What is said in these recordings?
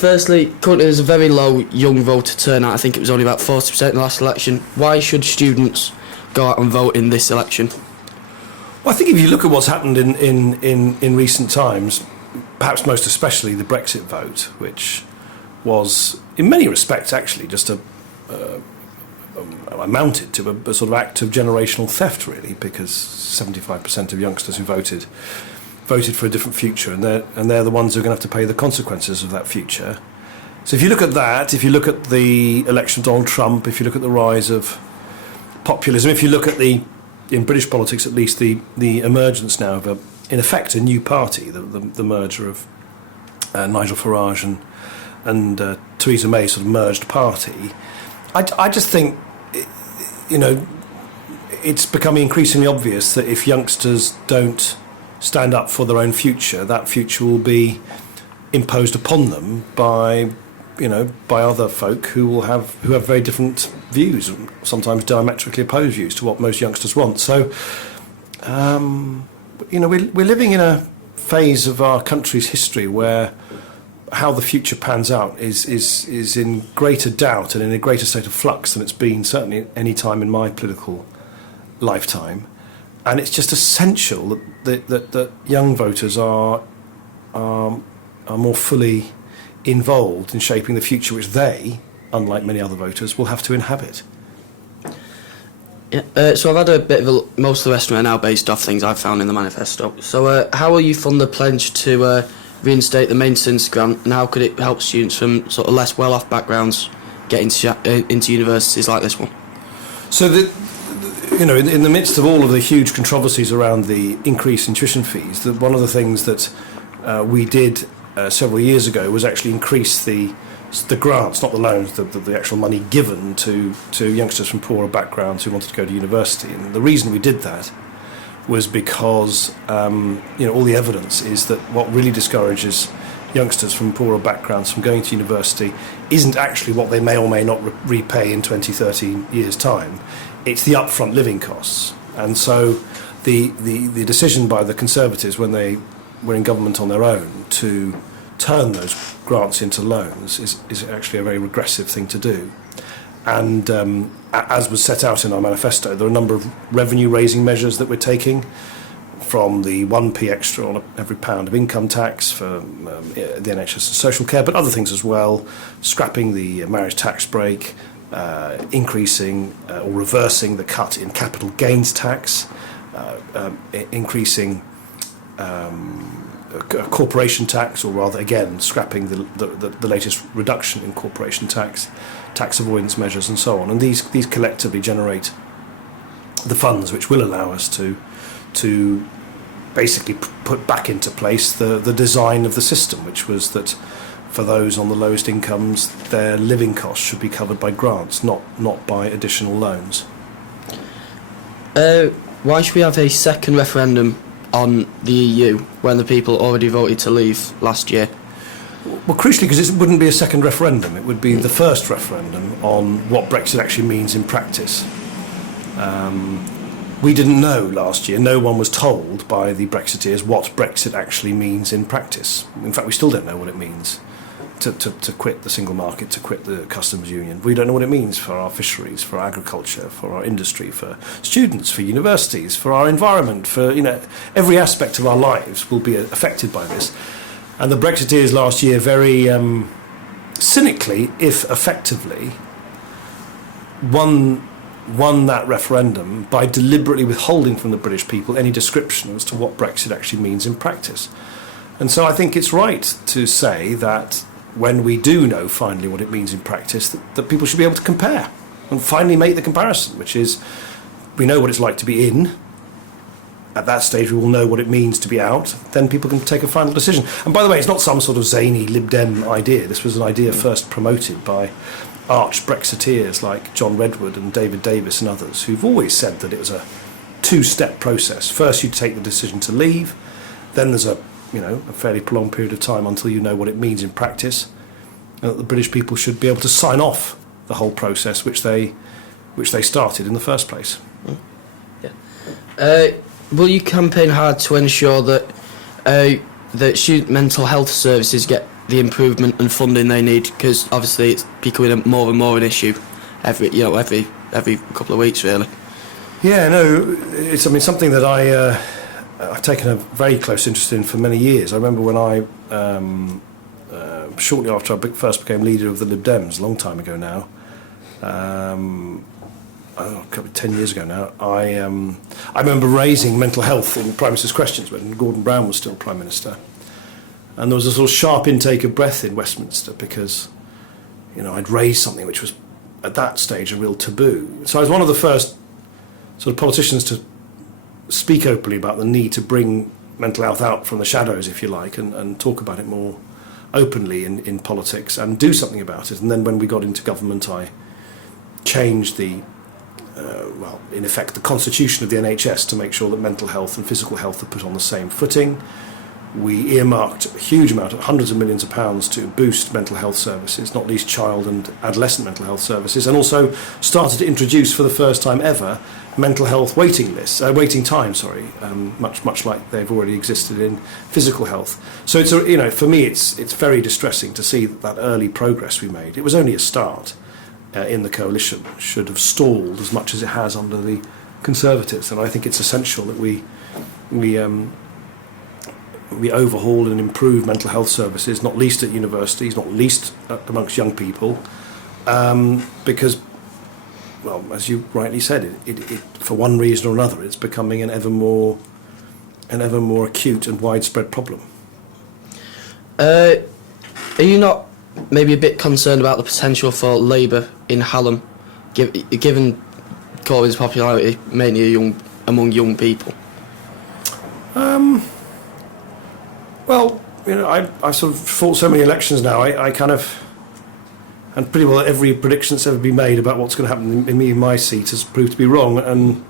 firstly, currently there's a very low young voter turnout. I think it was only about 40% in the last election. Why should students go out and vote in this election? Well, I think if you look at what's happened in recent times, perhaps most especially the Brexit vote, which was, in many respects, actually just amounted to a sort of act of generational theft, really, because 75% of youngsters who voted for a different future, and they're the ones who are going to have to pay the consequences of that future. So if you look at that, if you look at the election of Donald Trump, if you look at the rise of populism, if you look at in British politics at least, the emergence now of in effect a new party, the merger of Nigel Farage and Theresa May, sort of merged party, I just think, it's becoming increasingly obvious that if youngsters don't stand up for their own future, that future will be imposed upon them by other folk who have very different views, sometimes diametrically opposed views to what most youngsters want. So, we're living in a phase of our country's history where how the future pans out is in greater doubt and in a greater state of flux than it's been certainly any time in my political lifetime. And it's just essential that young voters are more fully involved in shaping the future which they, unlike many other voters, will have to inhabit. Yeah, so I've had a bit of most of the rest of it now based off things I've found in the manifesto. So how will you fund the pledge to reinstate the maintenance grant, and how could it help students from sort of less well-off backgrounds get into universities like this one? So in the midst of all of the huge controversies around the increase in tuition fees, one of the things that we did several years ago was actually increase the grants, not the loans, the actual money given to youngsters from poorer backgrounds who wanted to go to university. And the reason we did that was because all the evidence is that what really discourages youngsters from poorer backgrounds from going to university isn't actually what they may or may not repay in 20, 30 years' time. It's the upfront living costs. And so the decision by the Conservatives when they were in government on their own to turn those grants into loans is actually a very regressive thing to do. And as was set out in our manifesto, there are a number of revenue-raising measures that we're taking, from the 1p extra on every pound of income tax for the NHS and social care, but other things as well, scrapping the marriage tax break, increasing or reversing the cut in capital gains tax, increasing corporation tax, or rather, again, scrapping the latest reduction in corporation tax avoidance measures, and so on. And these collectively generate the funds which will allow us to basically put back into place the design of the system, which was that for those on the lowest incomes, their living costs should be covered by grants, not by additional loans. Why should we have a second referendum on the EU when the people already voted to leave last year? Well, crucially, because it wouldn't be a second referendum. It would be the first referendum on what Brexit actually means in practice. We didn't know last year. No one was told by the Brexiteers what Brexit actually means in practice. In fact, we still don't know what it means to quit the single market, to quit the customs union. We don't know what it means for our fisheries, for our agriculture, for our industry, for students, for universities, for our environment, for every aspect of our lives will be affected by this. And the Brexiteers last year very cynically, if effectively, won that referendum by deliberately withholding from the British people any description as to what Brexit actually means in practice. And so I think it's right to say that when we do know finally what it means in practice, that people should be able to compare and finally make the comparison, which is, we know what it's like to be in. At that stage, we will know what it means to be out. Then people can take a final decision. And by the way, it's not some sort of zany Lib Dem idea. This was an idea first promoted by arch Brexiteers like John Redwood and David Davis and others, who've always said that it was a two-step process. First, you take the decision to leave. Then there's a fairly prolonged period of time until you know what it means in practice. And that the British people should be able to sign off the whole process which they started in the first place. Yeah. Will you campaign hard to ensure that student mental health services get the improvement and funding they need? Because obviously it's becoming more and more an issue every couple of weeks, really. Yeah, no, it's something that I've taken a very close interest in for many years. I remember when I shortly after I first became leader of the Lib Dems, a long time ago now. 10 years ago now, I remember raising mental health in Prime Minister's questions when Gordon Brown was still Prime Minister. And there was a sort of sharp intake of breath in Westminster because, I'd raised something which was, at that stage, a real taboo. So I was one of the first sort of politicians to speak openly about the need to bring mental health out from the shadows, if you like, and talk about it more openly in politics and do something about it. And then when we got into government, I changed in effect, the constitution of the NHS to make sure that mental health and physical health are put on the same footing. We earmarked a huge amount, hundreds of millions of pounds, to boost mental health services, not least child and adolescent mental health services, and also started to introduce for the first time ever mental health waiting time, much like they've already existed in physical health. So it's for me it's very distressing to see that early progress we made. It was only a start. In the coalition should have stalled as much as it has under the Conservatives, and I think it's essential that we overhaul and improve mental health services, not least at universities, not least amongst young people, because, well, as you rightly said, it for one reason or another, it's becoming an ever more acute and widespread problem. Are you not maybe a bit concerned about the potential for Labour in Hallam, given Corbyn's popularity mainly among young people? Well, I've sort of fought so many elections now. I kind of, and pretty well every prediction that's ever been made about what's going to happen in my seat has proved to be wrong, and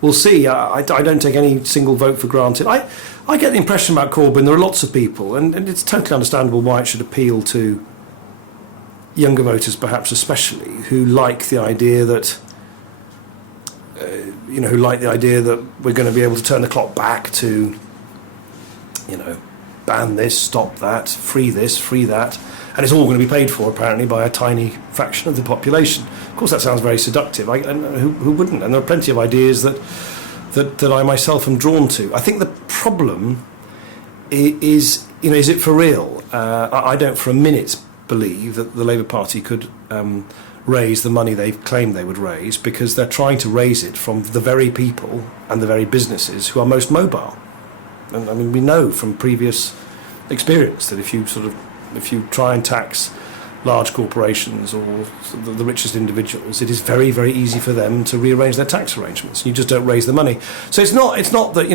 we'll see. I don't take any single vote for granted. I get the impression about Corbyn, there are lots of people, and it's totally understandable why it should appeal to younger voters, perhaps especially, who like the idea that we're going to be able to turn the clock back to, ban this, stop that, free this, free that, and it's all going to be paid for apparently by a tiny fraction of the population. Of course, that sounds very seductive. And who wouldn't? And there are plenty of ideas that I myself am drawn to. I think the problem is it for real? I don't for a minute believe that the Labour Party could raise the money they've claimed they would raise, because they're trying to raise it from the very people and the very businesses who are most mobile. And I mean, we know from previous experience that if you try and tax large corporations or the richest individuals, it is very, very easy for them to rearrange their tax arrangements. You just don't raise the money. So it's not that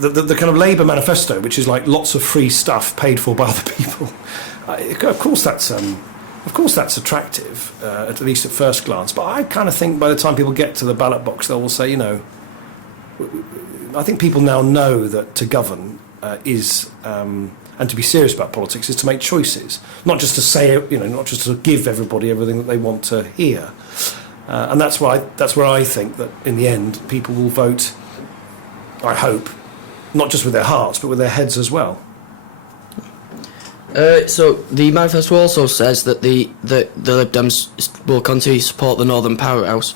the kind of Labour manifesto, which is like lots of free stuff paid for by other people. Of course that's attractive, at least at first glance. But I kind of think by the time people get to the ballot box, they will say, I think people now know that to govern is, and to be serious about politics, is to make choices, not just to say, not just to give everybody everything that they want to hear. And that's where I think that in the end people will vote, I hope, not just with their hearts but with their heads as well. So the manifesto also says that the Lib Dems will continue to support the Northern Powerhouse.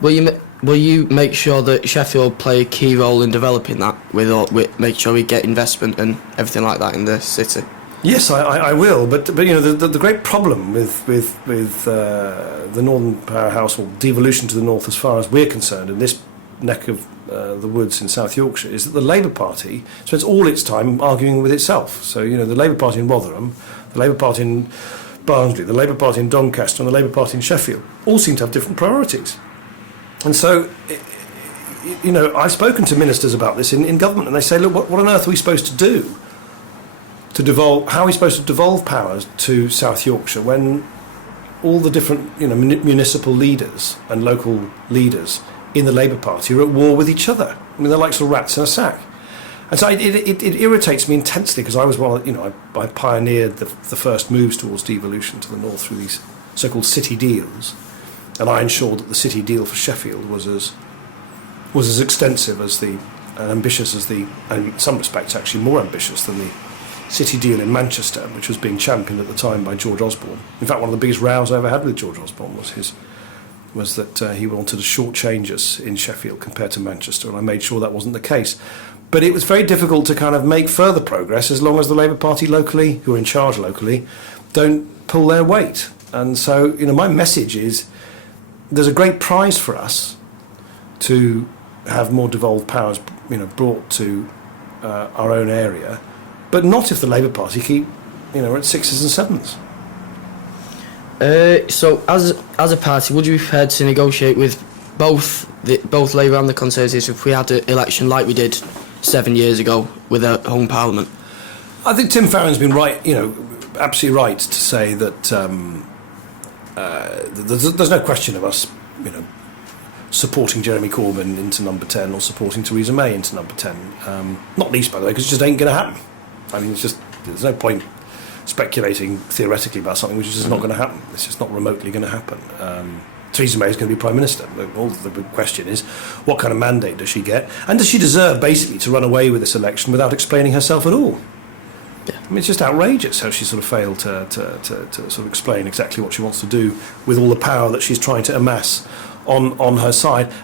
Will you make sure that Sheffield play a key role in developing that, with make sure we get investment and everything like that in the city? Yes, I will. But the great problem with the Northern Powerhouse, or devolution to the north, as far as we're concerned, in this neck of the woods in South Yorkshire, is that the Labour Party spends all its time arguing with itself. So the Labour Party in Rotherham, the Labour Party in Barnsley, the Labour Party in Doncaster, and the Labour Party in Sheffield all seem to have different priorities. And so, I've spoken to ministers about this in government, and they say, look, what on earth are we supposed to do how are we supposed to devolve powers to South Yorkshire when all the different municipal leaders and local leaders in the Labour Party are at war with each other? I mean, they're like sort of rats in a sack. And so it irritates me intensely, because I was I pioneered the first moves towards devolution to the north through these so-called city deals. And I ensured that the city deal for Sheffield was as extensive and ambitious as and in some respects actually more ambitious than the city deal in Manchester, which was being championed at the time by George Osborne. In fact, one of the biggest rows I ever had with George Osborne was that he wanted to shortchange us in Sheffield compared to Manchester, and I made sure that wasn't the case. But it was very difficult to kind of make further progress as long as the Labour Party locally, who are in charge locally, don't pull their weight. And so, my message is there's a great prize for us to have more devolved powers, brought to our own area, but not if the Labour Party keep, at sixes and sevens. So, as a party, would you be prepared to negotiate with both Labour and the Conservatives if we had an election like we did 7 years ago with a home parliament? I think Tim Farron's been right, absolutely right to say that there's no question of us, supporting Jeremy Corbyn into number 10 or supporting Theresa May into number 10. Not least, by the way, because it just ain't going to happen. I mean, there's no point speculating theoretically about something which is just not going to happen. It's just not remotely going to happen. Theresa May is going to be Prime Minister. All the big question is, what kind of mandate does she get? And does she deserve, basically, to run away with this election without explaining herself at all? Yeah. I mean, it's just outrageous how she sort of failed to sort of explain exactly what she wants to do with all the power that she's trying to amass on her side.